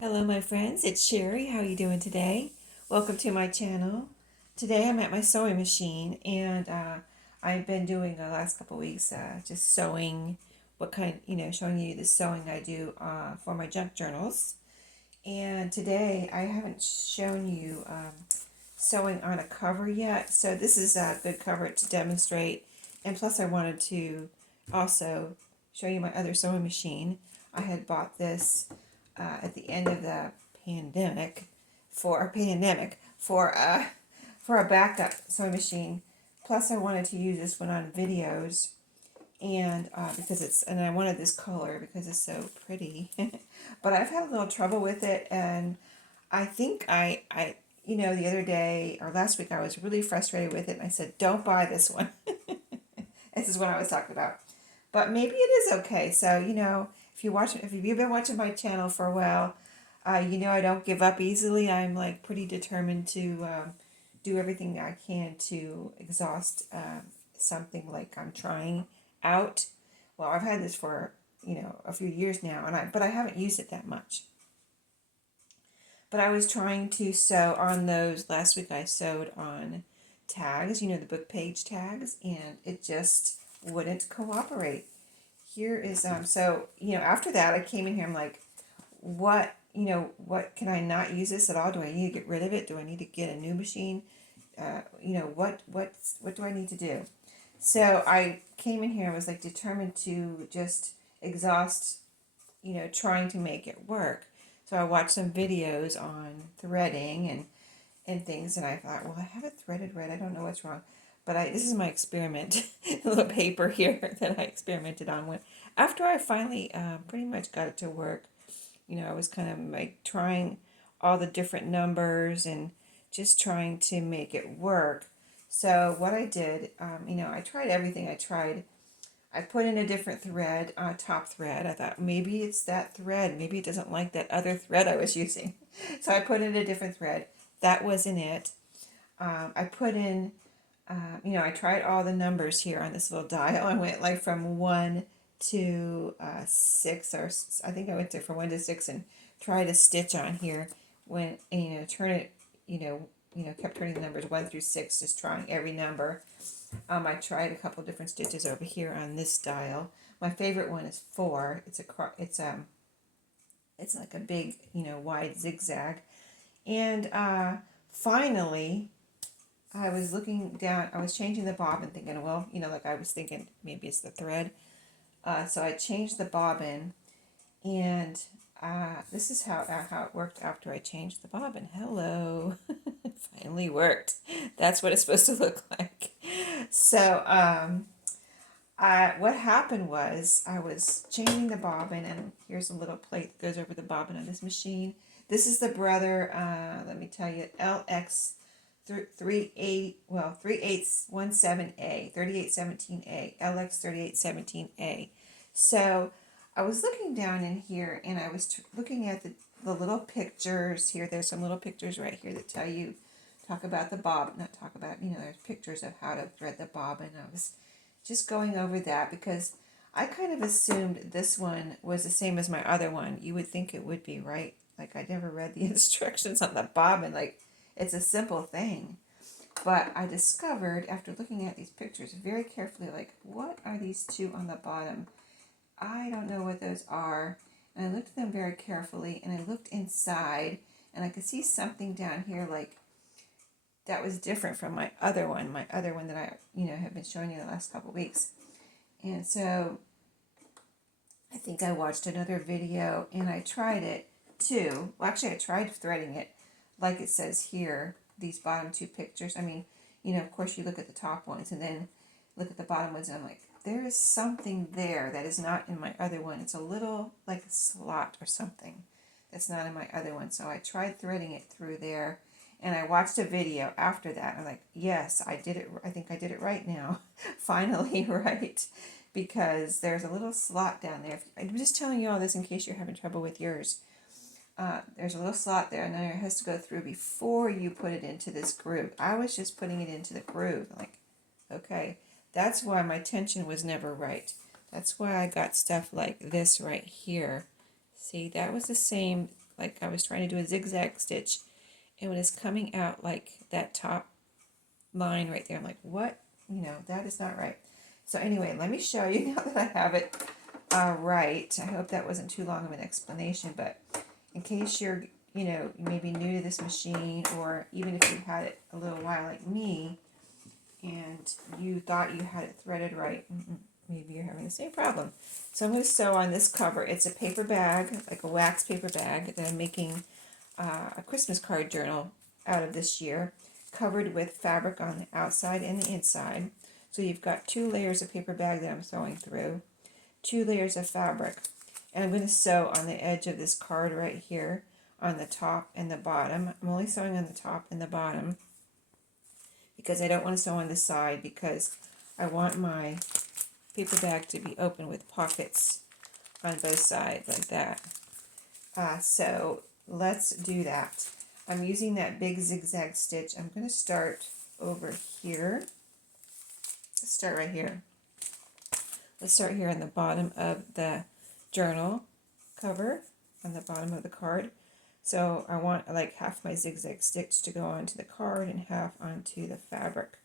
Hello my friends, it's Sheree. How are you doing today? Welcome to my channel. Today I'm at my sewing machine and I've been doing the last couple weeks just sewing, showing you the sewing I do for my junk journals. And today I haven't shown you sewing on a cover yet, so this is a good cover to demonstrate. And plus I wanted to also show you my other sewing machine. I had bought this at the end of the pandemic for a backup sewing machine. Plus, I wanted to use this one on videos, and I wanted this color because it's so pretty. But I've had a little trouble with it, and I think the other day or last week I was really frustrated with it, and I said, "Don't buy this one." This is what I was talking about. But maybe it is okay. So, if you've been watching my channel for a while, I don't give up easily. I'm like pretty determined to do everything I can to exhaust something like I'm trying out. Well, I've had this for, a few years now, but I haven't used it that much. But I was trying to sew on those. Last week I sewed on tags, the book page tags, and it just wouldn't cooperate. Here is after that I came in here, I'm like, what can I not use this at all? Do I need to get rid of it? Do I need to get a new machine? What do I need to do? So I came in here and was like determined to just exhaust, trying to make it work. So I watched some videos on threading and things, and I thought, well, I have it threaded right. I don't know what's wrong. But this is my experiment, a little paper here that I experimented on with. After I finally pretty much got it to work, I was kind of like trying all the different numbers and just trying to make it work. So what I did, I tried everything. I put in a different thread, top thread. I thought maybe it's that thread. Maybe it doesn't like that other thread I was using. So I put in a different thread. That wasn't it. I put in, I tried all the numbers here on this little dial. I went like from 1 to 6, or I think I went from 1 to 6 and tried a stitch on here. When, turn it, kept turning the numbers 1 through 6, just trying every number. I tried a couple different stitches over here on this dial. My favorite one is 4. It's like a big, wide zigzag. And finally, I was looking down. I was changing the bobbin, thinking, well, like I was thinking maybe it's the thread. So I changed the bobbin, and this is how it worked after I changed the bobbin. Hello, it finally worked. That's what it's supposed to look like. So what happened was I was changing the bobbin, and here's a little plate that goes over the bobbin on this machine. This is the brother. Let me tell you, LX 3817A, 3817A, LX 3817A. So I was looking down in here, and I was looking at the little pictures here. There's some little pictures right here that talk about the bobbin, not talk about, there's pictures of how to thread the bobbin. I was just going over that because I kind of assumed this one was the same as my other one. You would think it would be, right? Like I never read the instructions on the bobbin. Like it's a simple thing. But I discovered after looking at these pictures very carefully, like, what are these two on the bottom? I don't know what those are. And I looked at them very carefully, and I looked inside, and I could see something down here like that was different from my other one that I, have been showing you the last couple weeks. And so I think I watched another video, and I tried it too. Well, actually, I tried threading it like it says here, these bottom two pictures. I mean, of course you look at the top ones and then look at the bottom ones, and I'm like, there is something there that is not in my other one. It's a little like a slot or something that's not in my other one. So I tried threading it through there, and I watched a video after that. I'm like, yes, I did it. I think I did it right now. Finally, right? Because there's a little slot down there. I'm just telling you all this in case you're having trouble with yours. There's a little slot there, and then it has to go through before you put it into this groove. I was just putting it into the groove. Like, okay, that's why my tension was never right. That's why I got stuff like this right here. See, that was the same like I was trying to do a zigzag stitch, and when it's coming out like that top line right there, I'm like, what? You know, that is not right. So anyway, let me show you now that I have it right. I hope that wasn't too long of an explanation, but in case you're, you know, you may be new to this machine, or even if you had it a little while like me, and you thought you had it threaded right, maybe you're having the same problem. So I'm going to sew on this cover. It's a paper bag, like a wax paper bag that I'm making a Christmas card journal out of this year, covered with fabric on the outside and the inside. So you've got 2 layers of paper bag that I'm sewing through, 2 layers of fabric, and I'm going to sew on the edge of this card right here on the top and the bottom. I'm only sewing on the top and the bottom because I don't want to sew on the side, because I want my paper bag to be open with pockets on both sides like that. So let's do that. I'm using that big zigzag stitch. I'm going to start over here. Let's start right here. Let's start here on the bottom of the journal cover, on the bottom of the card. So I want like half my zigzag stitch to go onto the card and half onto the fabric.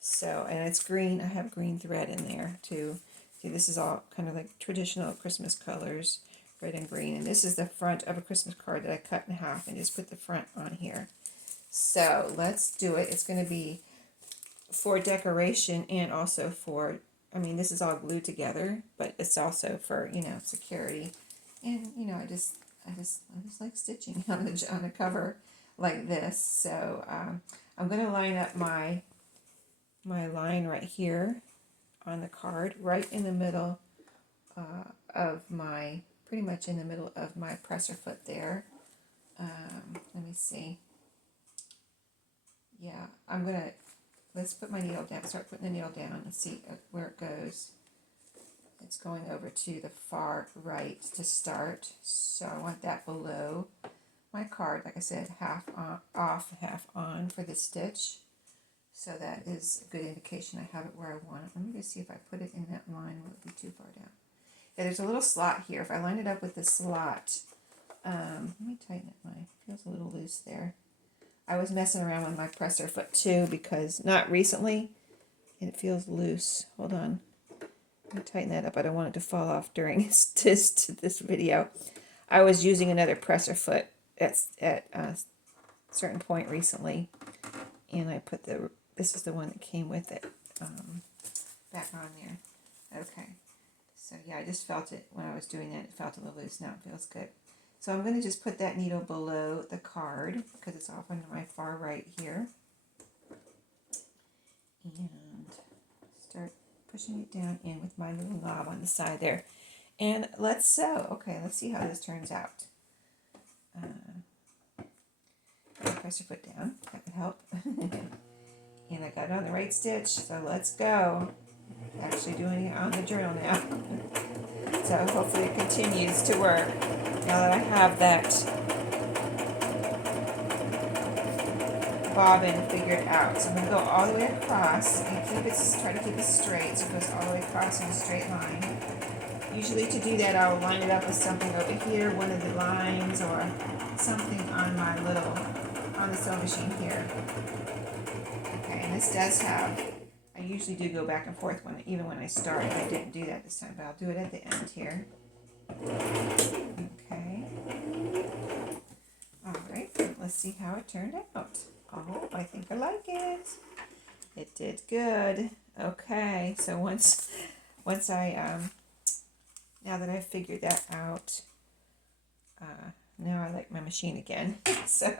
So, and it's green. I have green thread in there too. See, this is all kind of like traditional Christmas colors, red and green. And this is the front of a Christmas card that I cut in half and just put the front on here. So let's do it. It's going to be for decoration and also for, I mean, this is all glued together, but it's also for, you know, security. And, you know, I just like stitching on a cover like this. So I'm going to line up my line right here on the card, right in the middle of my, pretty much in the middle of my presser foot there. Let me see. Yeah, I'm going to, let's put my needle down, start putting the needle down and see where it goes. It's going over to the far right to start. So I want that below my card. Like I said, half on, off, half on for the stitch. So that is a good indication I have it where I want it. Let me just see if I put it in that line, will it be too far down? Yeah, there's a little slot here. If I line it up with the slot, let me tighten it. Mine feels a little loose there. I was messing around with my presser foot too, because not recently, and it feels loose. Hold on. Let me tighten that up. I don't want it to fall off during this video. I was using another presser foot at a certain point recently, and I put this is the one that came with it back on there. Okay, so yeah, I just felt it when I was doing that. It felt a little loose. Now it feels good. So I'm going to just put that needle below the card because it's off on my far right here, and start pushing it down in with my little knob on the side there. And let's sew. Okay, let's see how this turns out. Press your foot down. That would help. And I got it on the right stitch, so let's go. Actually doing it on the journal now. So hopefully it continues to work now that I have that bobbin figured out. So I'm going to go all the way across and try to keep it straight, so it goes all the way across in a straight line. Usually to do that, I'll line it up with something over here, one of the lines, or something on the sewing machine here. Okay, and this does have, I usually do go back and forth even when I start. I didn't do that this time, but I'll do it at the end here. Okay. All right, let's see how it turned out. Oh, I think I like it. It did good. Okay, so once I now that I've figured that out, now I like my machine again. So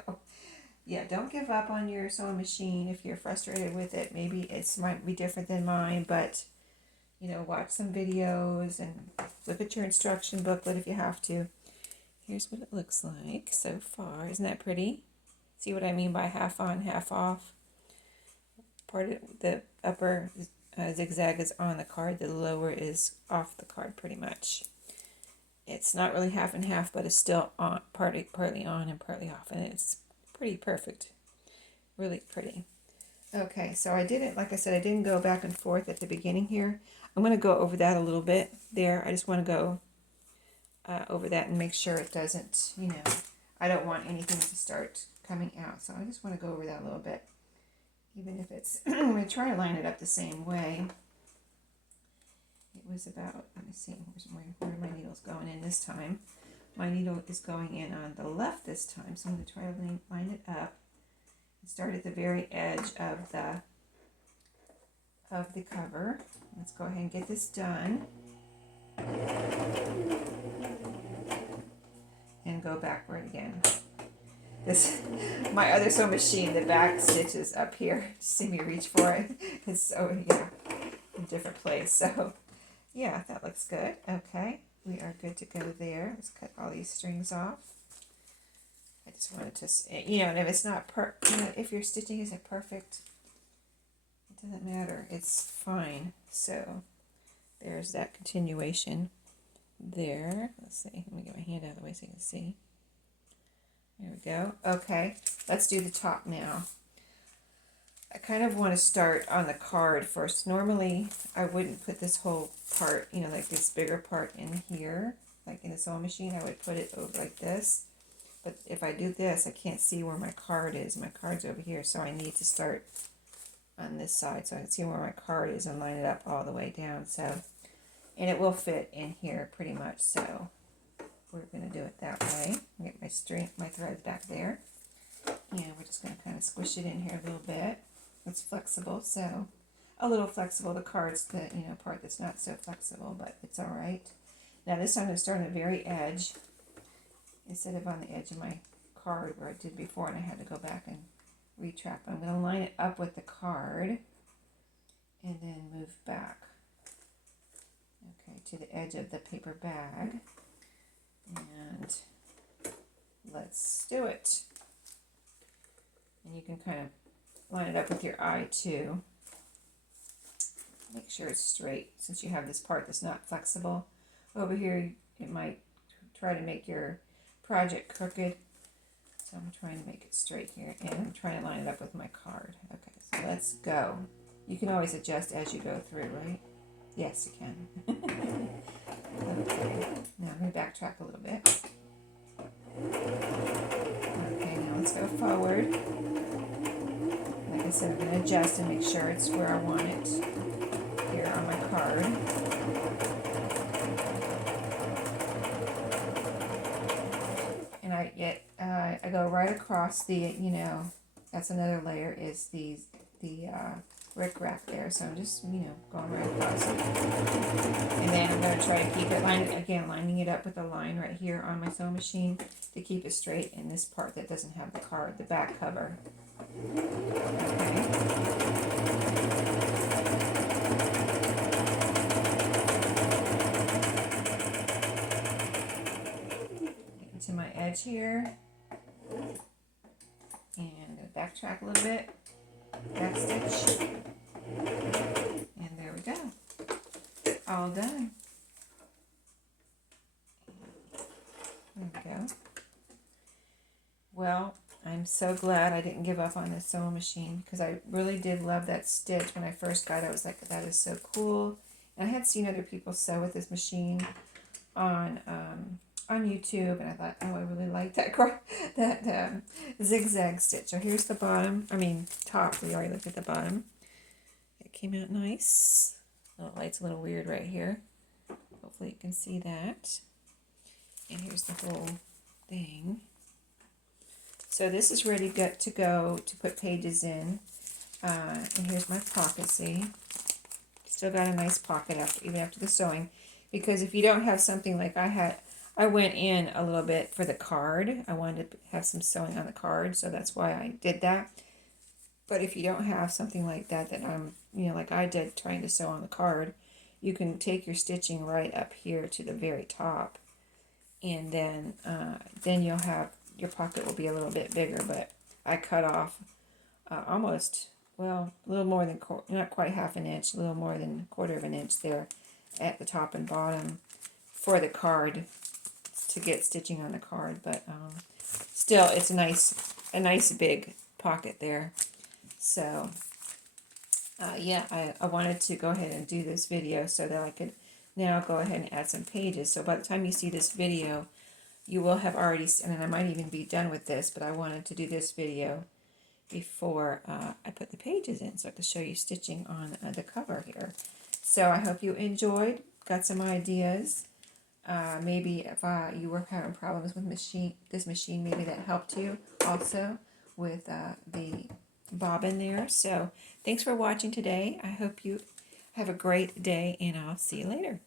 yeah, don't give up on your sewing machine if you're frustrated with it. Maybe it might be different than mine, but you know, watch some videos and look at your instruction booklet if you have to. Here's what it looks like so far. Isn't that pretty? See what I mean by half on, half off? Part of the upper zigzag is on the card, the lower is off the card pretty much. It's not really half and half, but it's still on, partly on and partly off, and it's pretty perfect. Really pretty. Okay, so I didn't, like I said, I didn't go back and forth at the beginning here. I'm going to go over that a little bit there. I just want to go over that and make sure it doesn't, you know, I don't want anything to start coming out. So I just want to go over that a little bit. Even if it's, I'm going to try to line it up the same way. It was about, let me see, where are my needles going in this time? My needle is going in on the left this time, so I'm going to try to line it up. And start at the very edge of the cover. Let's go ahead and get this done. And go backward again. This, my other sewing machine, the back stitch is up here. See me reach for it. It's so, yeah, in a different place. So, yeah, that looks good. Okay, we are good to go there. Let's cut all these strings off. I just wanted to, you know, and if it's not if your stitching isn't perfect, it doesn't matter. It's fine. So, there's that continuation there. Let's see. Let me get my hand out of the way so you can see. There we go. Okay, let's do the top now. I kind of want to start on the card first. Normally, I wouldn't put this whole part, you know, like this bigger part in here, like in the sewing machine. I would put it over like this. But if I do this, I can't see where my card is. My card's over here, so I need to start on this side so I can see where my card is and line it up all the way down. So, and it will fit in here pretty much. So we're going to do it that way. Get my thread back there. And we're just going to kind of squish it in here a little bit. It's flexible, so a little flexible. The card's the part that's not so flexible, but it's all right. Now this time I'm going to start on the very edge instead of on the edge of my card where I did before and I had to go back and retrack. I'm going to line it up with the card and then move back. Okay, to the edge of the paper bag. And let's do it. And you can kind of line it up with your eye too. Make sure it's straight since you have this part that's not flexible. Over here it might try to make your project crooked. So I'm trying to make it straight here and I'm trying to line it up with my card. Okay, so let's go. You can always adjust as you go through, right? Yes, you can. Okay, now I'm going to backtrack a little bit. Okay, now let's go forward. Like I said, I'm going to adjust and make sure it's where I want it here on my card. And I go right across the, that's another layer is the rickrack there. So I'm just, going right across it. And then I'm going to try to keep it lining it up with a line right here on my sewing machine to keep it straight in this part that doesn't have the card, the back cover. Okay. Get to my edge here. And I'm going to backtrack a little bit. Back stitch. And there we go. All done. There we go. Well, I'm so glad I didn't give up on this sewing machine because I really did love that stitch. When I first got it, I was like, that is so cool. And I had seen other people sew with this machine on YouTube, and I thought, oh, I really like that zigzag stitch. So here's the top. We already looked at the bottom. It came out nice. The light's a little weird right here. Hopefully you can see that. And here's the whole thing. So this is ready to go to put pages in. And here's my pocket, see? Still got a nice pocket even after the sewing. Because if you don't have something like I had, I went in a little bit for the card. I wanted to have some sewing on the card, so that's why I did that. But if you don't have something like that I'm, like I did trying to sew on the card, you can take your stitching right up here to the very top. And then you'll have, your pocket will be a little bit bigger, but I cut off almost, well, a little more than, not quite half an inch, a little more than a quarter of an inch there at the top and bottom for the card to get stitching on the card. But still, it's a nice big pocket there. So, yeah, I wanted to go ahead and do this video so that I could now go ahead and add some pages. So by the time you see this video, you will have already, and I might even be done with this, but I wanted to do this video before I put the pages in so I could show you stitching on the cover here. So I hope you enjoyed, got some ideas. Maybe if you were having problems with this machine, maybe that helped you also with the bobbin there. So thanks for watching today. I hope you have a great day, and I'll see you later.